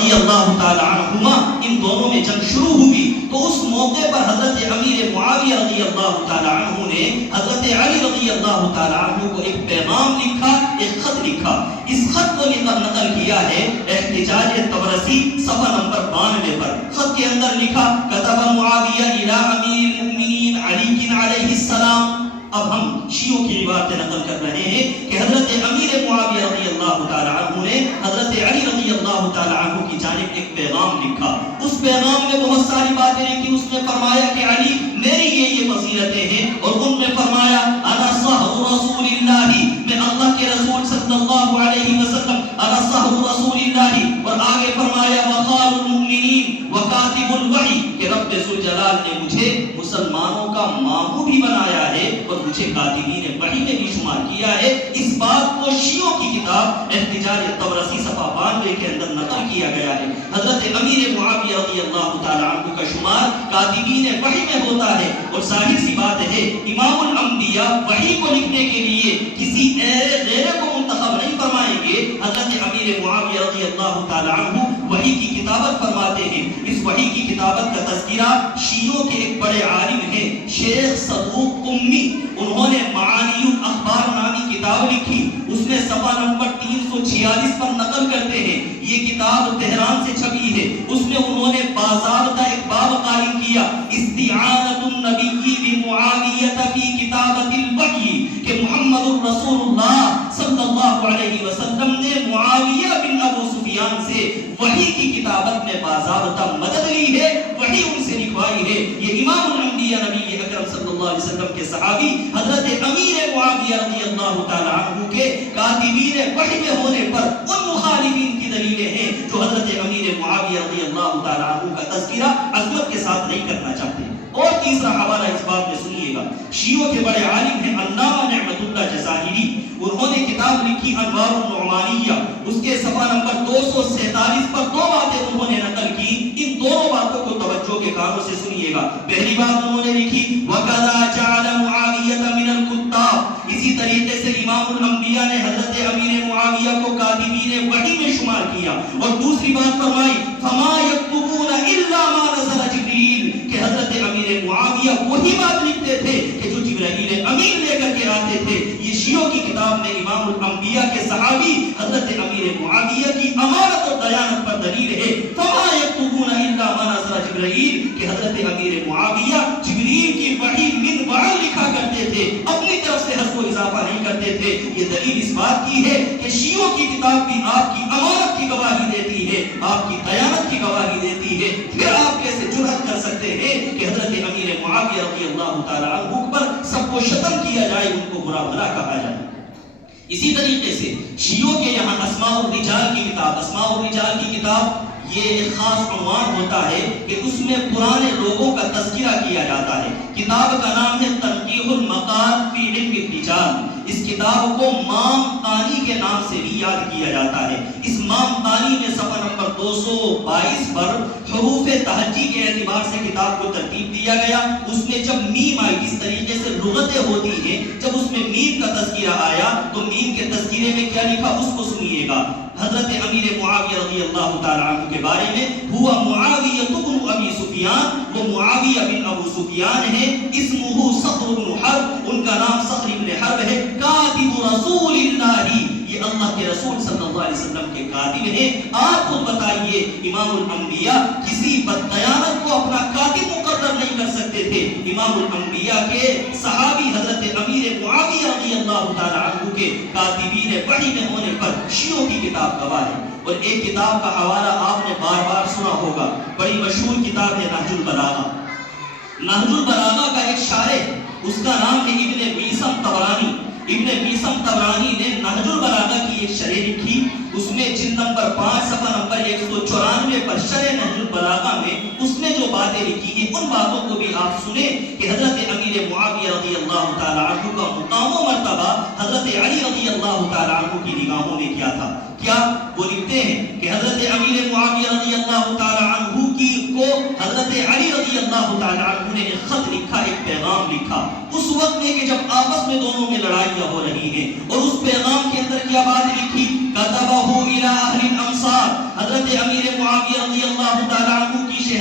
رضی اللہ تعالی عنہما ان دونوں میں جنگ شروع ہوئی تو اس موقع پر حضرت امیر معاویہ رضی اللہ تعالی عنہ نے حضرت علی رضی اللہ تعالی عنہ کو ایک پیغام لکھا، ایک خط لکھا. اس خط کو نقل کیا ہے احتجاج طبرسی صفحہ نمبر 92 پر. خط کے اندر لکھا کتب معاویہ الی امیر المؤمنین علی علیہ السلام. اب ہم شیعوں کی روایتیں نقل کر رہے ہیں کہ حضرت امیر معاویہ رضی اللہ تعالی عنہ نے حضرت علی رضی اللہ تعالی عنہ کی جانب ایک پیغام لکھا. اس پیغام میں بہت ساری باتیں لکھی. اس میں فرمایا کہ علی میری یہ فضیلتیں ہیں، اور ان میں فرمایا انا صحب رسول اللہ، میں اللہ کے رسول صلی اللہ علیہ وسلم، انا صحب رسول اللہ. اور آگے فرمایا وخال المؤمنین وکاتب الوحی، کہ رب ذوالجلال نے مجھے مسلمانوں کا ماموں بھی بنایا ہے اور مجھے کاتبین وحی میں بھی شمار کیا ہے. اس بات کو شیعوں کی کتاب احتجاج طبرسی صفحہ 92 کے اندر نقل کیا گیا ہے. حضرت امیر معاویہ رضی اللہ تعالی عنہ کا شمار کاتبین وحی میں ہوتا ہے. اور ظاہر سی بات ہے امام الانبیاء وحی کو لکھنے کے لیے کسی غیر کو منتخب نہیں فرمائیں گے. حضرت امیر معاویہ رضی اللہ تعالی عنہ وحی کی کتابت فرماتے ہیں. اس وحی کی کتابت کا تذکرہ شیعوں کے ایک بڑے عالم ہیں شیخ صدوق قمی، انہوں نے معانی الاخبار نامی کتاب لکھی. اس میں صفحہ نمبر 346 پر نقل کرتے ہیں. یہ کتاب تہران سے چھپی ہے. اس میں انہوں نے باضابطہ ایک باب قائم کیا استعانۃ النبی بمعاویہ فی کتابۃ الوحی، کہ محمد الرسول اللہ صلی اللہ علیہ وسلم نے معاویہ بن ابو سفیان سے وحی کی کتابت میں باضابطہ مدد لی ہے، وحی ان سے لکھوائی ہے. یہ امام الانبیاء نبی اکرم صلی اللہ علیہ وسلم کے صحابی حضرت امیر معاویہ رضی اللہ تعالی عنہ کے کاتبین وحی میں ہونے پر ان مخالفین کی دلیلیں ہیں جو حضرت امیر معاویہ رضی اللہ تعالی عنہ کا تذکرہ عظمت کے ساتھ نہیں کرنا چاہتے. اور تیسرا حوالہ اس بات میں سنیے گا. شیعوں کے بڑے عالم ہیں علامہ نعمت اللہ جزائری، انہوں نے کتاب لکھی انوار النعمانیہ. اس کے صفحہ نمبر 247 پر دو باتیں انہوں نے نقل کی. ان دونوں باتوں کو توجہ کے کانوں سے سنیے گا. پہلی بات انہوں نے لکھی وَكَذَا جَعَلَ مُعَاوِيَةَ مِنَ الْكُتَّابِ، اسی طریقے سے امام الانبیاء نے حضرت امیر معاویہ کو کاتبین وحی میں شمار کیا. اور دوسری بات فرمائی فَمَا يَكْتُبُونَ إِلَّا مَا نَزَلَ جِبْرِيلُ، کہ حضرت امیر معاویہ وہی بات لکھتے تھے کہ جو جبرائیل امین لے کر کے آتے تھے. یہ شیعوں کی کتاب میں امام الانبیاء کے صحابی حضرت امیر معاویہ کی امانت اور دیانت پر دلیل ہے. فما یکتبون الا ما نزل جبرائیل، کہ حضرت امیر معاویہ جبریل کی وحی من بعد لکھا کرتے تھے، اپنی طرف سے حذف و اضافہ نہیں کرتے تھے. یہ دلیل اس بات کی ہے کہ شیعوں کی کتاب بھی آپ کی امانت کی گواہی دیتی ہے، آپ کی دیانت کی گواہی دیتی ہے. پھر آپ کیسے جرأت کر سکتے ہیں کہ حضرت امیر معاویہ رضی اللہ تعالی عنہ پر سب کو شتم کیا جائے، ان کو برا بھلا کہا جائے. اسی طریقے سے شیعوں کے یہاں اسماء الرجال کی کتاب، اسماء الرجال کی کتاب یہ ایک خاص عنوان ہوتا ہے کہ اس میں پرانے لوگوں کا تذکرہ کیا جاتا ہے. کتاب کا نام ہے تنقیح المقال فی علم الرجال. اس کتاب کو مام قانی کے نام سے بھی یاد کیا جاتا ہے. اس مام قانی میں صفحہ نمبر 222 پر حروف تہجی کے اعتبار سے کتاب کو ترتیب دیا گیا. اس میں جب میم آئی، جس طریقے سے لغتیں ہوتی ہیں، جب اس میں میم کا تذکرہ آیا تو میم کے تذکرے میں کیا لکھا اس کو سنیے گا. حضرت امیر معاویہ رضی اللہ تعالی عنہ کے بارے میں ہوا معاویہ بن ابی سفیان، وہ معاویہ بن ابو سفیان ہے. اسمہ صخر بن حرب، ان کا نام صخر بن حرب ہے. کاتب رسول اللہ، یہ اللہ کے رسول صلی اللہ علیہ وسلم کے کاتب ہیں. آپ خود بتائیے امام الانبیاء کسی بددیانت کو اپنا کاتب مقرر نہیں کر سکتے تھے. امام الانبیاء کے صحابی حضرت امیر معاویہ رضی اللہ تعالی عنہ کے کاتبین وحی میں ہونے پر شیعوں کی کتاب گواہ ہے. اور ایک کتاب کا حوالہ آپ نے بار بار سنا ہوگا، بڑی مشہور کتاب ہے نہج البلاغہ. نہج البلاغہ کا ایک شارح، اس کا نام ہے ابن میثم طبرانی. ابن میثم طبرانی نے نہج البلاغہ کی ایک شرح لکھی. اس میں جلد نمبر 5 صفحہ نمبر 194 پر شرح نہج البلاغہ میں اس نے جو باتیں لکھی ہیں ان باتوں کو بھی آپ سنیں کہ حضرت امیر معاویہ رضی اللہ تعالی عنہ کا مقام و مرتبہ حضرت علی رضی اللہ تعالی عنہ کی نگاہوں میں کیا تھا. کیا وہ لکھتے ہیں کہ حضرت امیر معاویہ رضی اللہ تعالی عنہ کو حضرت علی رضی اللہ تعالی عنہ نے ایک خط لکھا، ایک پیغام لکھا اس وقت میں کہ جب آپس میں دونوں میں لڑائیاں ہو رہی ہیں. اور اس پیغام کے اندر کیا بات لکھی؟ کتبہ الی اہل الامصار، حضرت امیر معاویہ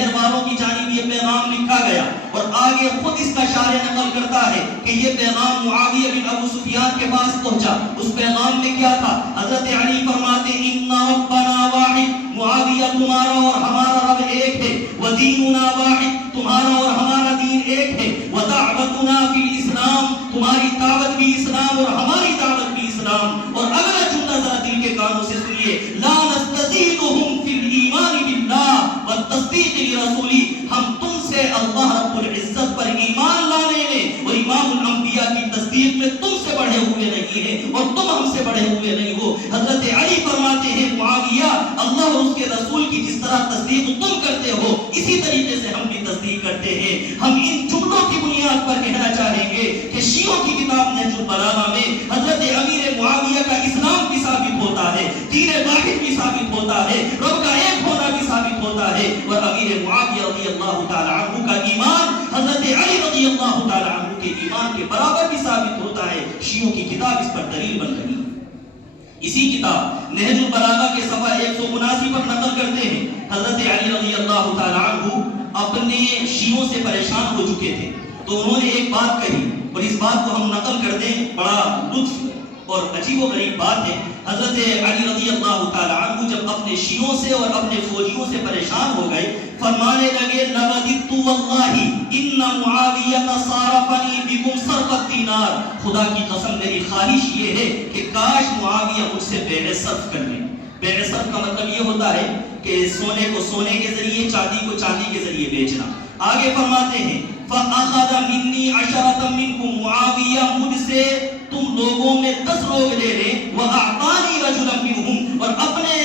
شہر والوں کی جانب یہ پیغام لکھا گیا، اور آگے خود اس کا شارح نقل کرتا ہے کہ یہ پیغام معاویہ بن ابو سفیان کے پاس پہنچا۔ اس پیغام میں کیا تھا؟ حضرت علی فرماتے ان ربنا واحد، معاویہ تمہارا اور ہمارا رب ایک ہے، ودیننا واحد، تمہارا اور ہمارا دین ایک ہے، ودعوتنا فی الاسلام، تمہاری دعوت بھی اسلام اور ہماری دعوت بھی اسلام۔ اور اگلا جملہ ذرا دل کے کانوں سے سنیے، لا نستزیدهم فی الایمان باللہ والتصدیق لرسولی، ہم تم سے اللہ رب العزت پر ایمان لانے میں اور امام الانبیاء کی تصدیق میں تم سے بڑھے ہوئے نہیں ہیں اور تم ہم سے بڑھے ہوئے نہیں ہو۔ حضرت علی فرماتے ہیں معاویہ، اللہ اور اس کے رسول کی جس طرح تصدیق تم کرتے ہو اسی طریقے سے ہم بھی تصدیق کرتے ہیں۔ ہم ان جملوں کی بنیاد پر کہنا چاہیں گے کہ شیعوں کی کتاب نہج البلاغہ میں حضرت امیر معاویہ کا اسلام بھی ثابت ہوتا ہے، دین واحد بھی ثابت ہوتا ہے، رب کا ایک ہونا بھی ثابت ہوتا ہے، اور امیر معاویہ رضی اللہ تعالی عنہ کا ایمان حضرت علی رضی اللہ تعالی عنہ کے ایمان کے برابر بھی ثابت ہوتا ہے۔ شیعوں کی کتاب اس پر دلیل بن رہی ہے۔ اسی کتاب نہج البلاغہ کے صفحہ 179 پر نقل کرتے ہیں حضرت علی رضی اللہ تعالی عنہ اپنے شیعوں سے پریشان ہو چکے تھے، تو انہوں نے ایک بات کہی، اور اس بات کو ہم نقل کر دیں، بڑا لطف اور عجیب و غریب بات ہے۔ حضرت علی رضی اللہ تعالی عنہ جب اپنے شیعوں سے اور اپنے فوجیوں سے پریشان ہو گئے، فرمانے لگے لوددت واللہ ان معاویہ صارفنی بکم صرف الدینار، خدا کی قسم میری خواہش یہ ہے کہ کاش معاویہ مجھ سے بیع صرف کر لیں۔ بیع صرف کا مطلب یہ ہوتا ہے کہ سونے کو سونے کے ذریعے، چاندی کو چاندی کے ذریعے بیچنا۔ آگے فرماتے ہیں فَأَخَذَ مِنِّي عَشَرَةً مِّنْكُمْ، معاویہ مجھ سے تم لوگوں میں 10 لوگ لے لیں، وَأَعْطَانِي رَجُلًا مِّنْهُمْ، اور اپنے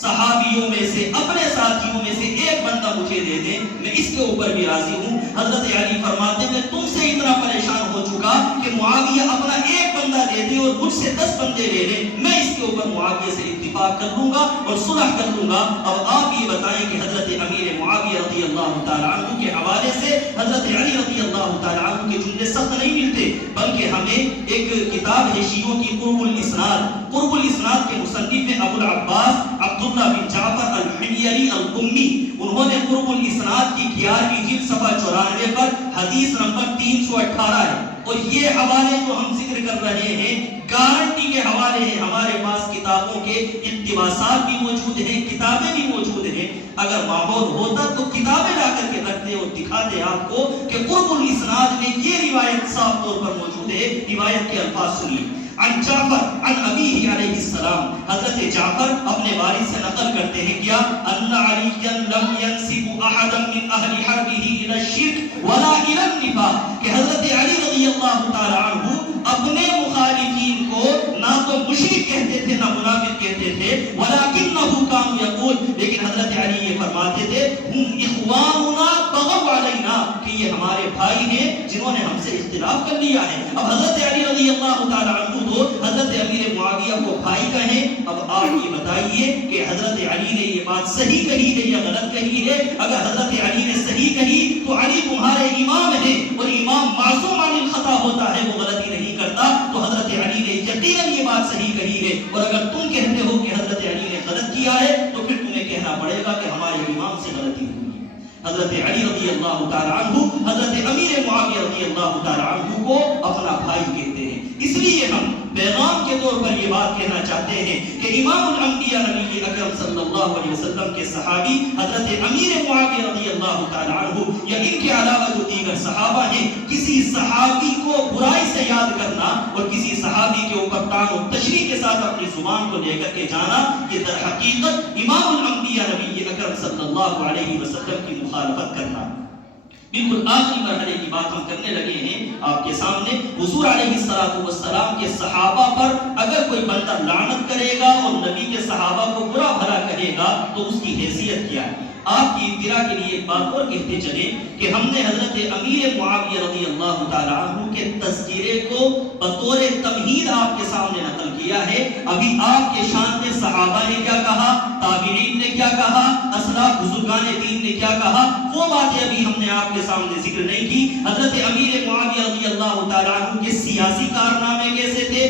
صحابیوں میں سے، اپنے ساتھیوں میں سے ایک بندہ مجھے دے دیں، میں اس کے اوپر بھی راضی ہوں۔ حضرت علی فرماتے میں تم سے اتنا پریشان ہو چکا کہ معاویہ اپنا ایک بندہ دے دے اور مجھ سے 10 بندے لے لیں، میں اس کے اوپر معاویہ سے اتفاق کر لوں گا اور صلح کر لوں گا۔ اب آپ یہ بتائیں کہ حضرت امیر معاویہ رضی اللہ تعالی عنہ کے حوالے سے حضرت علی رضی اللہ تعالی عنہ کے جملے سخت نہیں ملتے، بلکہ ہمیں ایک کتاب ہے شیعوں کی قرب الاسناد، قرب الاسناد کے مصنف ابو العباس عبداللہ بن جعفر الحمیری القمی، انہوں نے قرب الاسناد کی 11ویں جلد صفحہ 94 پر حدیث نمبر 318 ہے، اور یہ حوالے جو ہم ذکر کر رہے ہیں گارنٹی کے حوالے ہیں، ہمارے پاس کتابوں کے اقتباسات بھی موجود ہیں، کتابیں بھی موجود ہیں۔ اگر ماحول ہوتا تو کتابیں لا کر کے رکھتے اور دکھاتے آپ کو کہ قرب الاسناد میں یہ روایت صاف طور پر موجود ہے۔ روایت کے الفاظ سنیے، عن جعفر عن ابیہ علیہ السلام، حضرت جعفر اپنے والد سے نقل کرتے ہیں کیا ان علی لم ينسب احدا من اہل حربه الى الشرك ولا الى النفاق، کہ حضرت علی رضی اللہ تعالی عنہ اپنے مخالفین کو نہ تو مشرک کہتے تھے نہ منافق کہتے تھے، ولکنہ کانوا یقول، لیکن حضرت علی یہ فرماتے تھے ہم اخواننا بغوا علینا، کہ یہ ہمارے بھائی ہیں جنہوں نے ہم سے اختلاف کر لیا ہے۔ اب حضرت علی رضی اللہ تعالی عنہ تو حضرت امیر معاویہ کو بھائی کہیں۔ اب آپ یہ بتائیے کہ حضرت علی نے یہ بات صحیح کہی ہے یا غلط کہی ہے؟ اگر حضرت علی نے صحیح کہی تو علی تمہارے امام ہیں، اور امام معصوم عن الخطا ہوتا ہے، وہ غلطی نہیں کرتا، تو حضرت علی نے یقیناً یہ بات صحیح کہی ہے۔ اور اگر تم کہتے ہو کہ حضرت علی نے غلط کیا ہے تو پھر تمہیں کہنا پڑے گا کہ ہمارے امام سے غلطی ہوئی۔ حضرت علی رضی اللہ تعالی عنہ حضرت امیر معاویہ رضی اللہ تعالی عنہ کو اپنا بھائی کہتے ہیں۔ اس لیے ہم پیغام کے طور پر یہ بات کہنا چاہتے ہیں کہ امام الانبیاء نبی اکرم صلی اللہ علیہ وسلم کے صحابی حضرت امیر معاویہ رضی اللہ تعالی عنہ یا ان کے علاوہ جو دیگر صحابہ ہیں، کسی صحابی کو برائی سے یاد کرنا اور کسی صحابی کے اوپر طعن و تشریح کے ساتھ اپنی زبان کو لے کر کے جانا، یہ در حقیقت امام الانبیاء نبی اکرم صلی اللہ علیہ وسلم کی مخالفت کرنا۔ بالکل آخری مرحلے کی بات ہم کرنے لگے ہیں آپ کے سامنے۔ حضور علیہ السلام کے صحابہ پر اگر کوئی بندہ لعنت کرے گا اور نبی کے صحابہ کو برا بھلا کہے گا تو اس کی حیثیت کیا ہے؟ آپ کی اطلاع کے لیے ایک بات اور کہتے چلیں کہ ہم نے حضرت امیر معاویہ رضی اللہ تعالی عنہ کے تذکرے کو بطور تمہید آپ کے سامنے نقل کیا ہے۔ ابھی آپ کے شان میں صحابہ نے کیا کہا، تابعین نے کیا کہا، اسلاف بزرگان دین نے کیا کہا، وہ باتیں ابھی ہم نے آپ کے سامنے ذکر نہیں کی۔ حضرت امیر معاویہ رضی اللہ تعالی عنہ کے سیاسی کارنامے کیسے تھے،